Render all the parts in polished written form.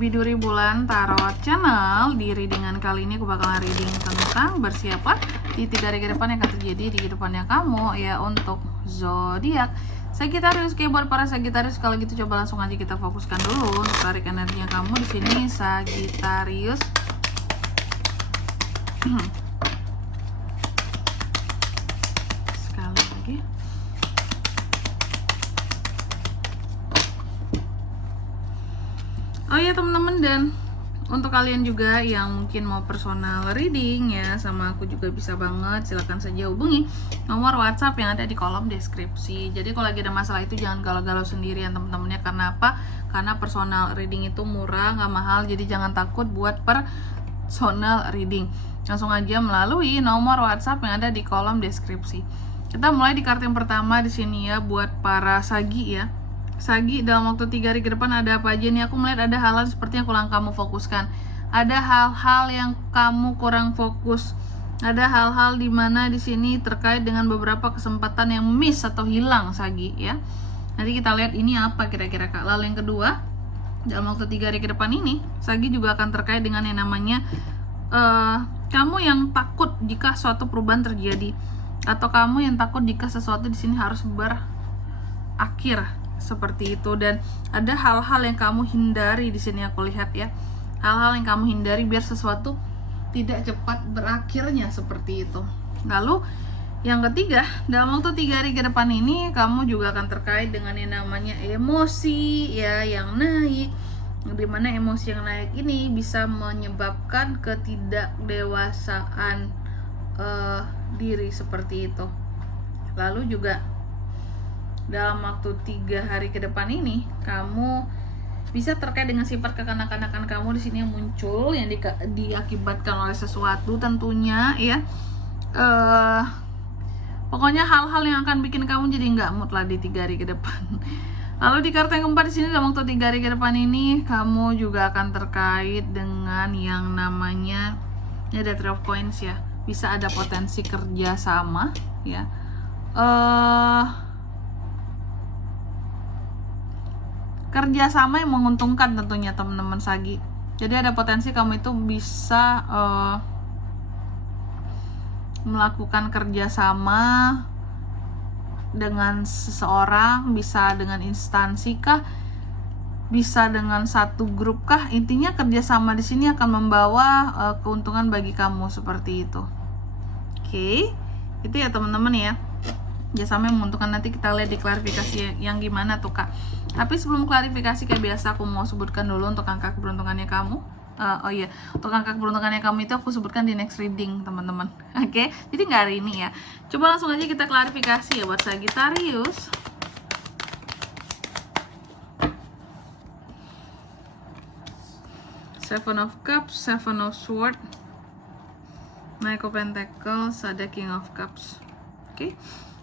Biduri Bulan Tarot Channel. Di readingan kali ini aku bakalan reading tentang bersiaplah di 3 hari ke depan yang akan terjadi di kehidupannya kamu ya untuk zodiak Sagittarius. Oke, buat para Sagittarius, kalau gitu coba langsung aja kita fokuskan dulu untuk tarik energinya kamu di sini Sagittarius. Sekali lagi. Oh ya teman-teman, dan untuk kalian juga yang mungkin mau personal reading ya sama aku juga bisa banget, silahkan saja hubungi nomor WhatsApp yang ada di kolom deskripsi. Jadi kalau lagi ada masalah itu jangan galau-galau sendirian teman-temannya. Karena apa? Karena personal reading itu murah, nggak mahal, jadi jangan takut buat personal reading. Langsung aja melalui nomor WhatsApp yang ada di kolom deskripsi. Kita mulai di kartu yang pertama di sini ya, buat para Sagi ya. Sagi, dalam waktu 3 hari ke depan ada apa aja nih? Aku melihat ada hal-hal seperti yang kurang kamu fokuskan. Ada hal-hal yang kamu kurang fokus. Ada hal-hal di mana di sini terkait dengan beberapa kesempatan yang miss atau hilang Sagi ya. Nanti kita lihat ini apa kira-kira Kak. Lalu yang kedua, dalam waktu 3 hari ke depan ini, Sagi juga akan terkait dengan yang namanya kamu yang takut jika suatu perubahan terjadi, atau kamu yang takut jika sesuatu di sini harus berakhir. Seperti itu, dan ada hal-hal yang kamu hindari di sini aku lihat ya. Hal-hal yang kamu hindari biar sesuatu tidak cepat berakhirnya seperti itu. Lalu yang ketiga, dalam waktu 3 hari ke depan ini kamu juga akan terkait dengan yang namanya emosi ya yang naik. Dimana emosi yang naik ini bisa menyebabkan ketidakdewasaan diri seperti itu. Lalu juga dalam waktu 3 hari ke depan ini kamu bisa terkait dengan sifat kekanak-kanakan kamu di sini yang muncul, yang diakibatkan oleh sesuatu tentunya ya. Pokoknya hal-hal yang akan bikin kamu jadi nggak mood lah di 3 hari ke depan. Lalu di kartu yang keempat di sini, dalam waktu 3 hari ke depan ini kamu juga akan terkait dengan yang namanya, ini ada 3 of coins ya. Bisa ada potensi kerja sama ya. Kerjasama yang menguntungkan tentunya teman-teman Sagi. Jadi ada potensi kamu itu bisa melakukan kerjasama dengan seseorang, bisa dengan instansi kah, bisa dengan satu grup kah. Intinya kerjasama di sini akan membawa keuntungan bagi kamu seperti itu. Oke, itu ya teman-teman ya. Kerjasama yang menguntungkan, nanti kita lihat di klarifikasi yang gimana tuh Kak. Tapi sebelum klarifikasi kayak biasa aku mau sebutkan dulu untuk angka keberuntungannya kamu. Oh iya, untuk angka keberuntungannya kamu itu aku sebutkan di next reading teman-teman. Oke, jadi nggak hari ini ya. Coba langsung aja kita klarifikasi ya buat Sagittarius. Seven of Cups, Seven of Swords, Knight of Pentacles, ada King of Cups. Oke.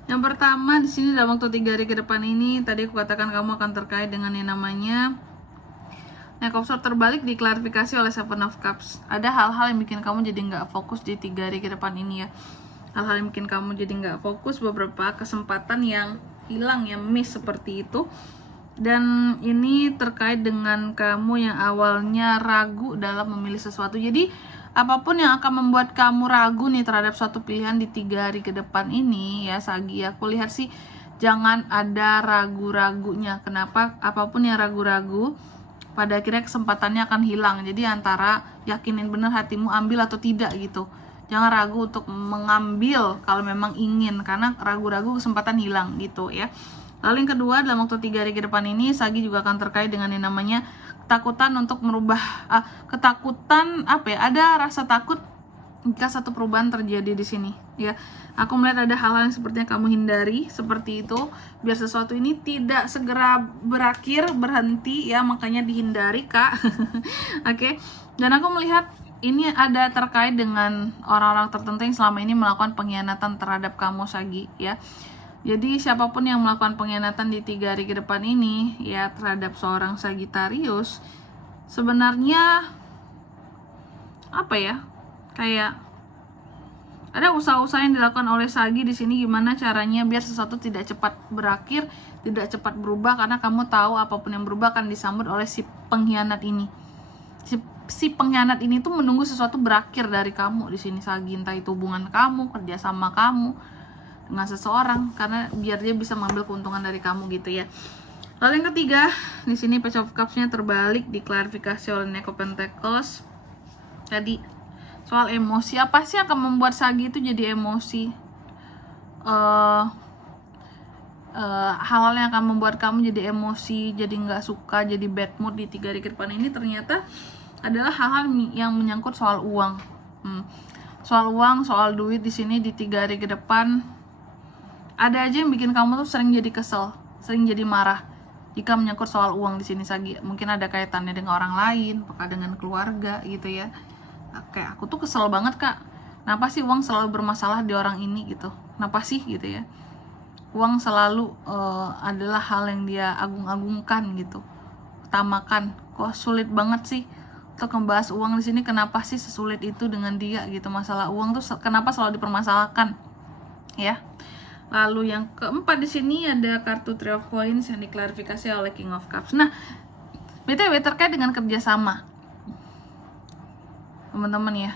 Yang pertama di sini dalam waktu 3 hari ke depan ini, tadi aku katakan kamu akan terkait dengan yang namanya Knight of Swords terbalik diklarifikasi oleh Seven of Cups. Ada hal-hal yang bikin kamu jadi nggak fokus di 3 hari ke depan ini ya. Hal-hal yang bikin kamu jadi nggak fokus, beberapa kesempatan yang hilang, yang miss seperti itu. Dan ini terkait dengan kamu yang awalnya ragu dalam memilih sesuatu. Jadi apapun yang akan membuat kamu ragu nih terhadap suatu pilihan di 3 hari ke depan ini ya Sagi, aku lihat sih jangan ada ragu-ragunya. Kenapa? Apapun yang ragu-ragu, pada akhirnya kesempatannya akan hilang. Jadi antara yakinin bener hatimu ambil atau tidak gitu. Jangan ragu untuk mengambil kalau memang ingin, karena ragu-ragu kesempatan hilang gitu ya. Lalu yang kedua, dalam waktu 3 hari ke depan ini Sagi juga akan terkait dengan yang namanya ketakutan untuk merubah, ketakutan apa ya, ada rasa takut jika satu perubahan terjadi di sini ya. Aku melihat ada hal-hal yang sepertinya kamu hindari seperti itu, biar sesuatu ini tidak segera berakhir, berhenti ya, makanya dihindari Kak. Oke. Dan aku melihat ini ada terkait dengan orang-orang tertentu yang selama ini melakukan pengkhianatan terhadap kamu Sagi ya. Jadi siapapun yang melakukan pengkhianatan di 3 hari ke depan ini ya terhadap seorang Sagittarius, sebenarnya apa ya, kayak ada usaha-usaha yang dilakukan oleh Sagi di sini gimana caranya biar sesuatu tidak cepat berakhir, tidak cepat berubah, karena kamu tahu apapun yang berubah akan disambut oleh si pengkhianat ini. si pengkhianat ini tuh menunggu sesuatu berakhir dari kamu di sini Sagi, entah itu hubungan kamu, kerjasama kamu dengan seseorang, karena biar dia bisa mengambil keuntungan dari kamu gitu ya. Lalu yang ketiga, di sini Page of Cups-nya terbalik, diklarifikasi oleh Knight of Pentacles. Tadi soal emosi, apa sih yang akan membuat Sagi itu jadi emosi? Hal-hal yang akan membuat kamu jadi emosi, jadi nggak suka, jadi bad mood di 3 hari ke depan ini ternyata adalah hal-hal yang menyangkut soal uang. Soal uang, soal duit di sini di 3 hari ke depan. Ada aja yang bikin kamu tuh sering jadi kesel, sering jadi marah. Jika menyangkut soal uang di sini Sagi, mungkin ada kaitannya dengan orang lain, apakah dengan keluarga gitu ya. Kayak aku tuh kesel banget kak, kenapa sih uang selalu bermasalah di orang ini gitu, kenapa sih gitu ya. Uang selalu adalah hal yang dia agung-agungkan gitu, utamakan. Kok sulit banget sih untuk membahas uang di sini, kenapa sih sesulit itu dengan dia gitu. Masalah uang tuh kenapa selalu dipermasalahkan ya. Lalu yang keempat di sini ada kartu Three of Coins yang diklarifikasi oleh King of Cups. Nah, BTW terkait dengan kerjasama teman-teman ya,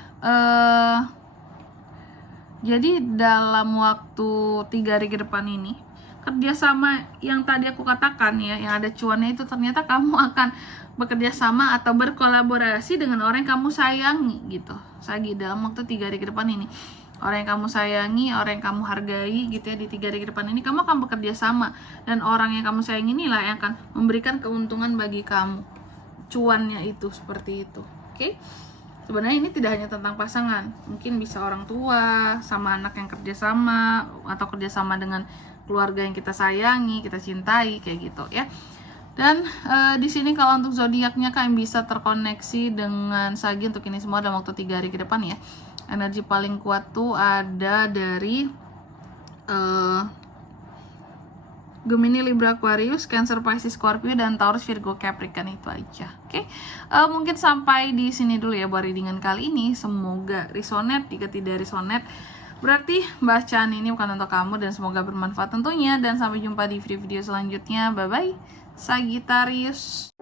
jadi dalam waktu 3 hari ke depan ini, kerjasama yang tadi aku katakan ya, yang ada cuannya itu, ternyata kamu akan bekerja sama atau berkolaborasi dengan orang yang kamu sayangi gitu Sagi, dalam waktu 3 hari ke depan ini. Orang yang kamu sayangi, orang yang kamu hargai gitu ya, di 3 hari ke depan ini kamu akan bekerja sama, dan orang yang kamu sayangi inilah yang akan memberikan keuntungan bagi kamu, cuannya itu seperti itu. Oke? Sebenarnya ini tidak hanya tentang pasangan, mungkin bisa orang tua sama anak yang kerjasama, atau kerjasama dengan keluarga yang kita sayangi, kita cintai, kayak gitu ya. Dan di sini kalau untuk zodiaknya kalian bisa terkoneksi dengan Sagi untuk ini semua dalam waktu 3 hari ke depan ya. Energi paling kuat tuh ada dari Gemini, Libra, Aquarius, Cancer, Pisces, Scorpio, dan Taurus, Virgo, Capricorn, itu aja. Oke, mungkin sampai di sini dulu ya buat readingan kali ini. Semoga resonate. Jika tidak resonate, berarti bacaan ini bukan untuk kamu, dan semoga bermanfaat tentunya. Dan sampai jumpa di video-video selanjutnya. Bye bye, Sagittarius.